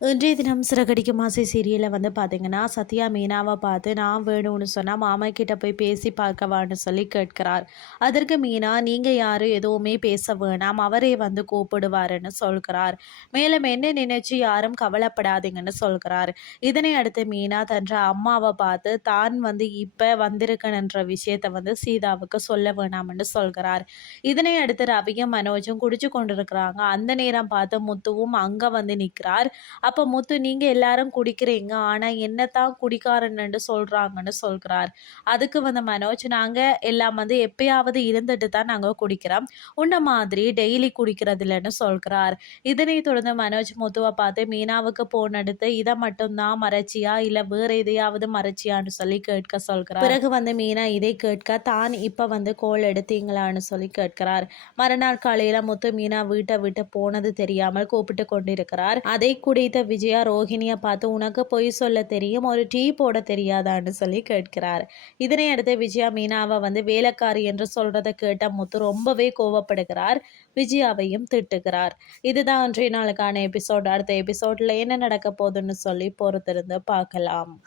இன்றைய தினம் சிறகடிக்கும் ஆசை சீரியலில் வந்து பார்த்தீங்கன்னா சத்யா மீனாவை பார்த்து நான் வேணும்னு சொன்னால் மாமா கிட்ட போய் பேசி பார்க்கவான்னு சொல்லி கேட்கிறார். அதற்கு மீனா நீங்கள் யாரும் எதுவுமே பேச வேணாம். அவரே வந்து கூப்பிடுவாருன்னு சொல்கிறார். மேலும் என்ன நினைச்சு யாரும் கவலைப்படாதீங்கன்னு சொல்கிறார். இதனை அடுத்து மீனா தன்ற அம்மாவை பார்த்து தான் வந்து இப்போ வந்திருக்கணுன்ற விஷயத்தை வந்து சீதாவுக்கு சொல்ல வேணாம்னு சொல்கிறார். இதனை அடுத்து ரவியும் மனோஜும் குடிச்சு கொண்டிருக்கிறாங்க. அந்த நேரம் பார்த்து முத்துவும் அங்கே வந்து நிற்கிறார். அப்போ முத்து நீங்கள் எல்லாரும் குடிக்கிறீங்க. ஆனால் என்னத்தான் குடிக்காரன்னு சொல்கிறாங்கன்னு சொல்கிறார். அதுக்கு வந்து மனோஜ் நாங்கள் எல்லாம் வந்து எப்பயாவது இருந்துட்டு தான் நாங்கள் குடிக்கிறோம். உன்ன மாதிரி டெய்லி குடிக்கிறது இல்லைன்னு சொல்கிறார். இதனை தொடர்ந்து மனோஜ் முத்துவை பார்த்து மீனாவுக்கு போன் எடுத்து இதை மட்டும்தான் மறைச்சியா? இல்லை வேற எதையாவது மறைச்சியான்னு சொல்லி கேட்க சொல்கிறார். பிறகு வந்து மீனா இதை கேட்க தான் இப்போ வந்து கோல் எடுத்தீங்களான்னு சொல்லி கேட்கிறார். மறுநாள் காலையில் முத்து மீனா வீட்டை விட்டு போனது தெரியாமல் கூப்பிட்டு கொண்டிருக்கிறார். அதை குடித்து விஜயா ரோஹிணியை பார்த்து உனக்கு பொய் சொல்ல தெரியும் ஒரு டீ போட தெரியாதான்னு சொல்லி கேட்கிறார். இதனை அடுத்து விஜயா மீனாவை வந்து வேலைக்காரி என்று சொல்றதை கேட்ட முத்து ரொம்பவே கோவப்படுகிறார். விஜயாவையும் திட்டுகிறார். இதுதான் அன்றைய நாளுக்கான எபிசோட். அடுத்த எபிசோட்ல என்ன நடக்க போகுதுன்னு சொல்லி பொறுத்திருந்து பார்க்கலாம்.